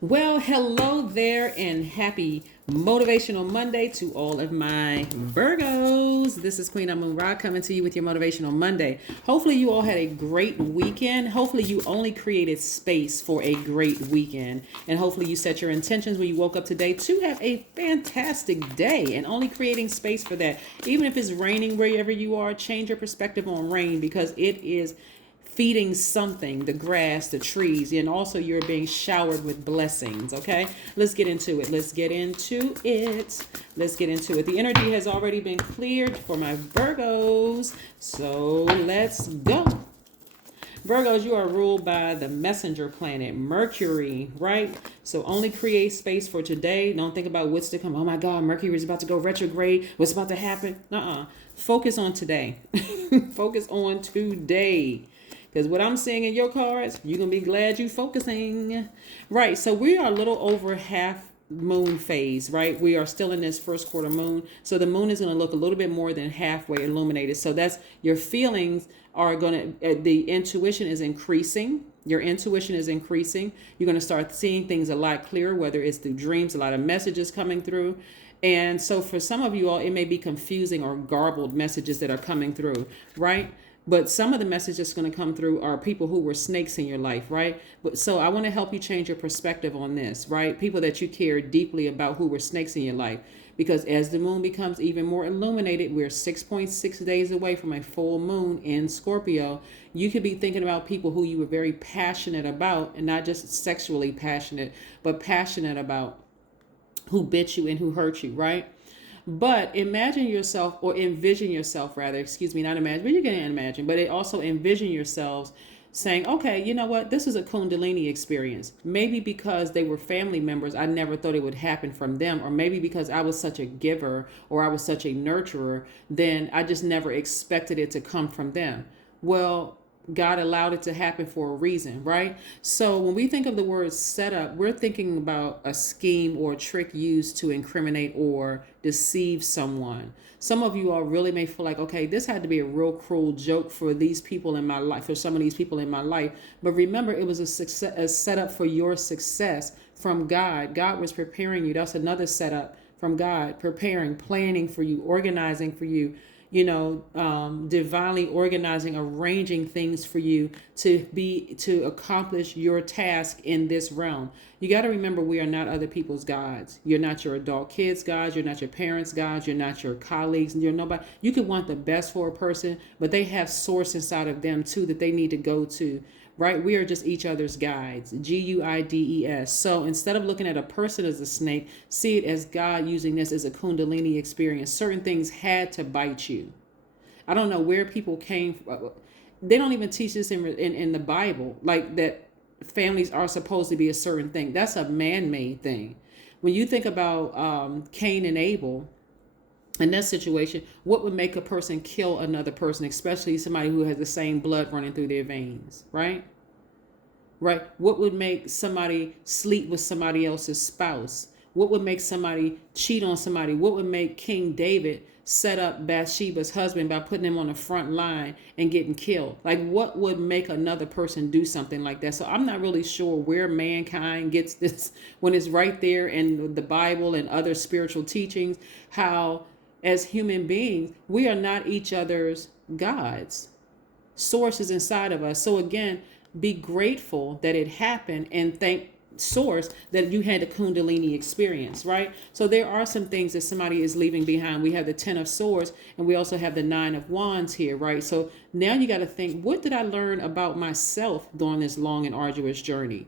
Well, hello there and happy Motivational Monday to all of my Virgos. This is Queen Amun Ra coming to you with your Motivational Monday. Hopefully you all had a great weekend. Hopefully you only created space for a great weekend. And hopefully you set your intentions when you woke up today to have a fantastic day and only creating space for that. Even if it's raining wherever you are, change your perspective on rain because it is feeding something, the grass, the trees, and also you're being showered with blessings. Okay, let's get into it. Let's get into it. Let's get into it. The energy has already been cleared for my Virgos, so let's go. Virgos, you are ruled by the messenger planet, Mercury, right? So only create space for today. Don't think about what's to come. Oh my God, Mercury is about to go retrograde. What's about to happen? Focus on today. Focus on today. Because what I'm seeing in your cards, you're going to be glad you're focusing. Right, so we are a little over half moon phase, right? We are still in this first quarter moon. So the moon is going to look a little bit more than halfway illuminated. So that's your feelings are going to, the intuition is increasing. Your intuition is increasing. You're going to start seeing things a lot clearer, whether it's through dreams, a lot of messages coming through. And so for some of you all, it may be confusing or garbled messages that are coming through, right? But some of the messages that's going to come through are people who were snakes in your life, right? But so I want to help you change your perspective on this, right? People that you care deeply about who were snakes in your life. Because as the moon becomes even more illuminated, we're 6.6 days away from a full moon in Scorpio. You could be thinking about people who you were very passionate about, and not just sexually passionate, but passionate about, who bit you and who hurt you, right? But imagine yourself, or envision yourself rather, excuse me, not imagine, but you can imagine, but it also envision yourselves saying, okay, you know what, this is a Kundalini experience. Maybe because they were family members, I never thought it would happen from them. Or maybe because I was such a giver or I was such a nurturer, then I just never expected it to come from them. Well, God allowed it to happen for a reason, right? So when we think of the word setup, we're thinking about a scheme or a trick used to incriminate or deceive someone. Some of you all really may feel like, okay, this had to be a real cruel joke for these people in my life, for some of these people in my life. But remember, it was a setup for your success from God. God was preparing you. That's another setup from God, preparing, planning for you, organizing for you, divinely organizing, arranging things for you to accomplish your task in this realm. You got to remember, we are not other people's gods. You're not your adult kids' gods. You're not your parents' gods. You're not your colleagues. You're nobody. You could want the best for a person, but they have source inside of them too that they need to go to. Right? We are just each other's guides. Guides. So instead of looking at a person as a snake, see it as God using this as a Kundalini experience. Certain things had to bite you. I don't know where people came from. They don't even teach this in the Bible, like that families are supposed to be a certain thing. That's a man-made thing. When you think about Cain and Abel, in that situation, what would make a person kill another person, especially somebody who has the same blood running through their veins, right? Right? What would make somebody sleep with somebody else's spouse? What would make somebody cheat on somebody? What would make King David set up Bathsheba's husband by putting him on the front line and getting killed? Like, what would make another person do something like that? So I'm not really sure where mankind gets this when it's right there in the Bible and other spiritual teachings, how as human beings, we are not each other's gods. Source is inside of us. So again, be grateful that it happened and thank source that you had a Kundalini experience, right? So there are some things that somebody is leaving behind. We have the 10 of swords and we also have the 9 of wands here, right? So now you got to think, what did I learn about myself during this long and arduous journey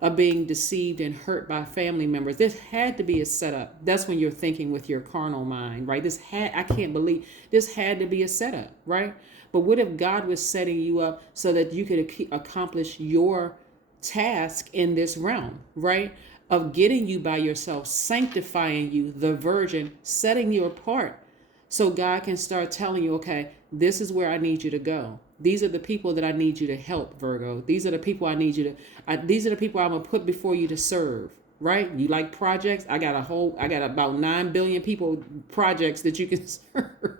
of being deceived and hurt by family members? This had to be a setup. That's when you're thinking with your carnal mind, right? I can't believe this had to be a setup, right? But what if God was setting you up so that you could accomplish your task in this realm, right? Of getting you by yourself, sanctifying you, the virgin, setting you apart. So God can start telling you, okay, this is where I need you to go. These are the people that I need you to help, Virgo. These are the people I need you to, these are the people I'm going to put before you to serve, right? You like projects? I got about 9 billion people projects that you can serve.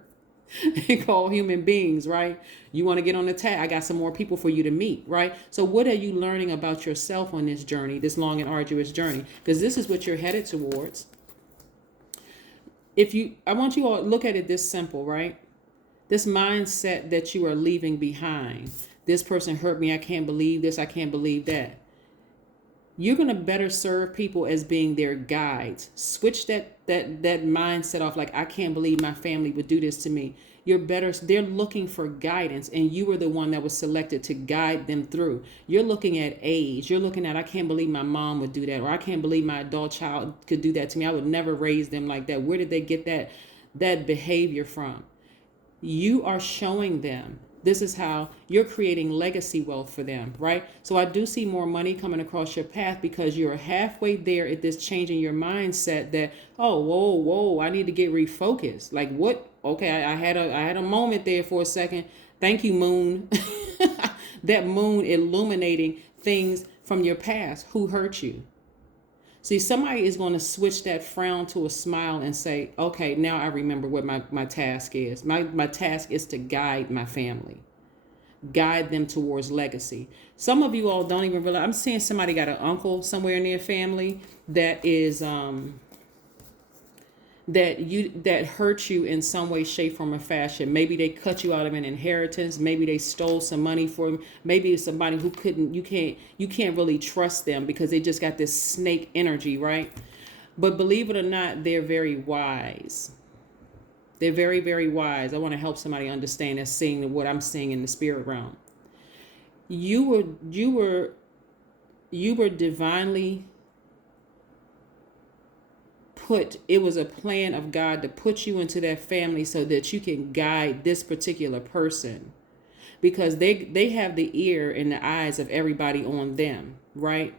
called human beings, right? You want to get on the tag, I got some more people for you to meet, right? So what are you learning about yourself on this journey, this long and arduous journey? Because this is what you're headed towards. I want you all to look at it this simple, right? This mindset that you are leaving behind. This person hurt me. I can't believe this. I can't believe that. You're going to better serve people as being their guides. Switch that mindset off, like, I can't believe my family would do this to me. They're looking for guidance, and you were the one that was selected to guide them through. You're looking at age. You're looking at, I can't believe my mom would do that, or I can't believe my adult child could do that to me. I would never raise them like that. Where did they get that behavior from? You are showing them. This is how you're creating legacy wealth for them, right? So I do see more money coming across your path because you're halfway there at this change in your mindset that, oh, whoa, I need to get refocused. Like, what? Okay, I had a moment there for a second. Thank you, moon. That moon illuminating things from your past. Who hurt you? See, somebody is going to switch that frown to a smile and say, okay, now I remember what my task is. My task is to guide my family, guide them towards legacy. Some of you all don't even realize. I'm seeing somebody got an uncle somewhere in their family that is that hurt you in some way, shape, form, or fashion. Maybe they cut you out of an inheritance. Maybe they stole some money from. Maybe it's somebody who you can't really trust them because they just got this snake energy, right? But believe it or not, they're very wise. They're very, very wise. I want to help somebody understand and seeing what I'm seeing in the spirit realm. You were divinely it was a plan of God to put you into that family so that you can guide this particular person, because they have the ear and the eyes of everybody on them, right?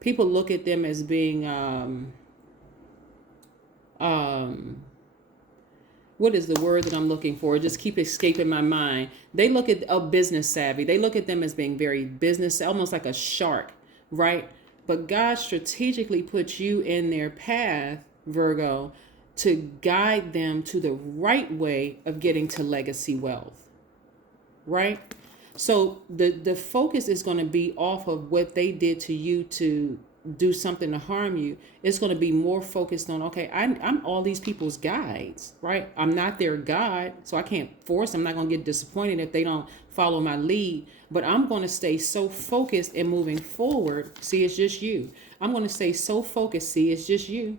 People look at them as being what is the word that I'm looking for? Just keep escaping my mind. They look at business savvy. They look at them as being very business, almost like a shark, right? But God strategically put you in their path, Virgo, to guide them to the right way of getting to legacy wealth, right? So the focus is going to be off of what they did to you to do something to harm you. It's going to be more focused on, okay, I'm all these people's guides, right? I'm not their God, so I can't force them. I'm not going to get disappointed if they don't follow my lead, but I'm going to stay so focused and moving forward. See, it's just you. I'm going to stay so focused. See, it's just you.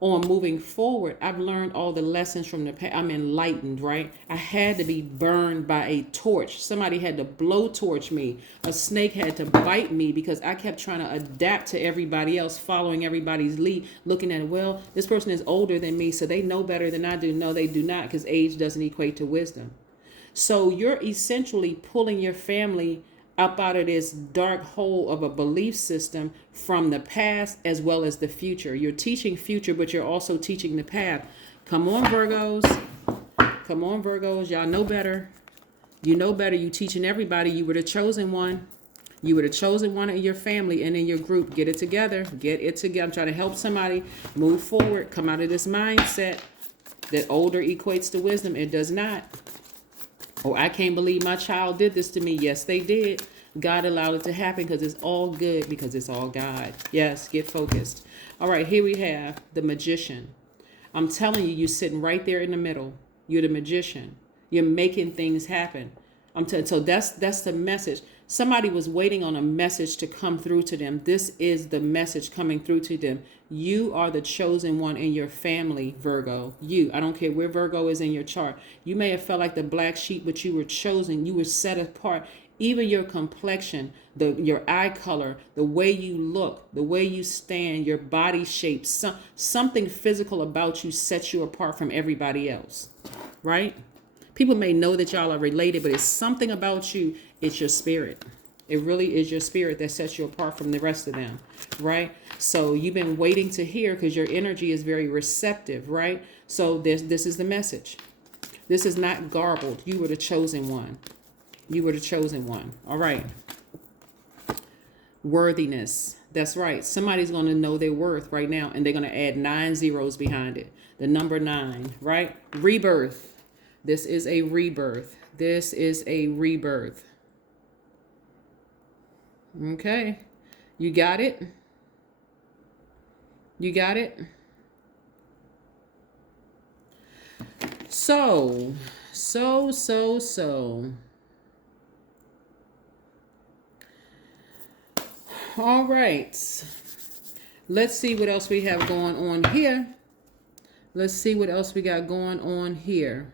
On moving forward, I've learned all the lessons from the past. I'm enlightened, right? I had to be burned by a torch. Somebody had to blowtorch me. A snake had to bite me because I kept trying to adapt to everybody else, following everybody's lead, looking at, well, this person is older than me, so they know better than I do. No, they do not, because age doesn't equate to wisdom. So you're essentially pulling your family up out of this dark hole of a belief system from the past as well as the future. You're teaching future, but you're also teaching the past. Come on, Virgos. Come on, Virgos. Y'all know better. You know better. You teaching everybody. You were the chosen one. You were the chosen one in your family and in your group. Get it together. Get it together. I'm trying to help somebody move forward. Come out of this mindset that older equates to wisdom. It does not. Oh, I can't believe my child did this to me. Yes, they did. God allowed it to happen because it's all good, because it's all God. Yes, get focused. All right, here we have the magician. I'm telling you, you're sitting right there in the middle. You're the magician. You're making things happen. So that's the message. Somebody was waiting on a message to come through to them. This is the message coming through to them. You are the chosen one in your family, Virgo. I don't care where Virgo is in your chart. You may have felt like the black sheep, but you were chosen. You were set apart. Even your complexion, your eye color, the way you look, the way you stand, your body shape, something physical about you sets you apart from everybody else, right? People may know that y'all are related, but it's something about you. It's your spirit. It really is your spirit that sets you apart from the rest of them, right? So you've been waiting to hear because your energy is very receptive, right? So this is the message. This is not garbled. You were the chosen one. You were the chosen one. All right. Worthiness. That's right. Somebody's going to know their worth right now, and they're going to add 9 zeros behind it. The number 9, right? Rebirth. This is a rebirth. This is a rebirth. Okay. You got it? You got it? So. All right. Let's see what else we have going on here. Let's see what else we got going on here.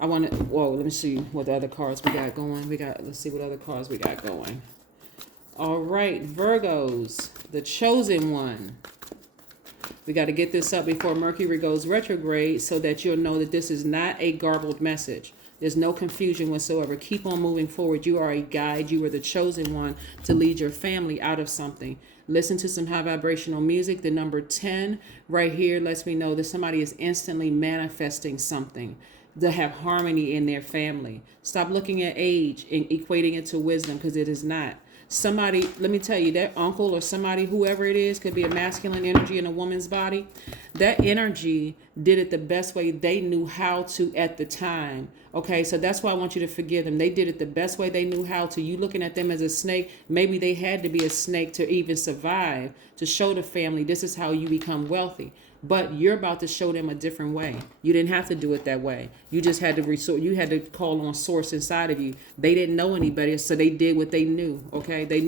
I want to, whoa, let me see what the other cards we got going. Let's see what other cards we got going. All right, Virgos, the chosen one. We got to get this up before Mercury goes retrograde so that you'll know that this is not a garbled message. There's no confusion whatsoever. Keep on moving forward. You are a guide. You are the chosen one to lead your family out of something. Listen to some high vibrational music. The number 10 right here lets me know that somebody is instantly manifesting something to have harmony in their family. Stop looking at age and equating it to wisdom, because it is not. Somebody, let me tell you, that uncle or somebody, whoever it is, could be a masculine energy in a woman's body. That energy did it the best way they knew how to at the time. Okay, so that's why I want you to forgive them. They did it the best way they knew how to. You looking at them as a snake, maybe they had to be a snake to even survive, to show the family this is how you become wealthy. But you're about to show them a different way. You didn't have to do it that way. You just had to resort. You had to call on source inside of you. They didn't know any better, so they did what they knew. Okay, they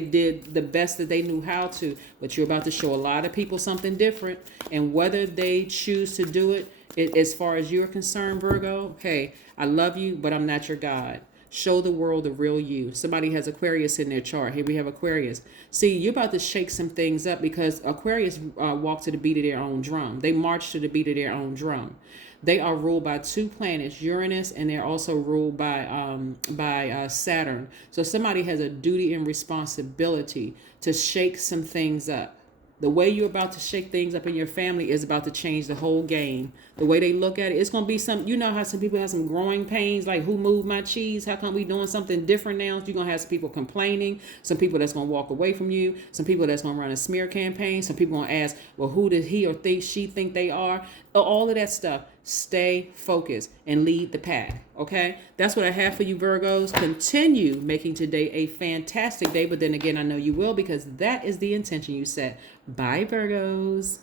did the best that they knew how to. But you're about to show a lot of people something different, and whether they choose to do it, as far as you're concerned, Virgo, hey, I love you, but I'm not your God. Show the world the real you. Somebody has Aquarius in their chart. Here we have Aquarius. See, you're about to shake some things up, because Aquarius walk to the beat of their own drum. They march to the beat of their own drum. They are ruled by two planets, Uranus, and they're also ruled by Saturn. So somebody has a duty and responsibility to shake some things up. The way you're about to shake things up in your family is about to change the whole game. The way they look at it, it's going to be some, you know how some people have some growing pains, like, who moved my cheese? How come we doing something different now? You're going to have some people complaining, some people that's going to walk away from you, some people that's going to run a smear campaign, some people going to ask, well, who did he or she think they are? All of that stuff. Stay focused and lead the pack. Okay, that's what I have for you, Virgos. Continue making today a fantastic day, but then again, I know you will, because that is the intention you set. Bye, Virgos.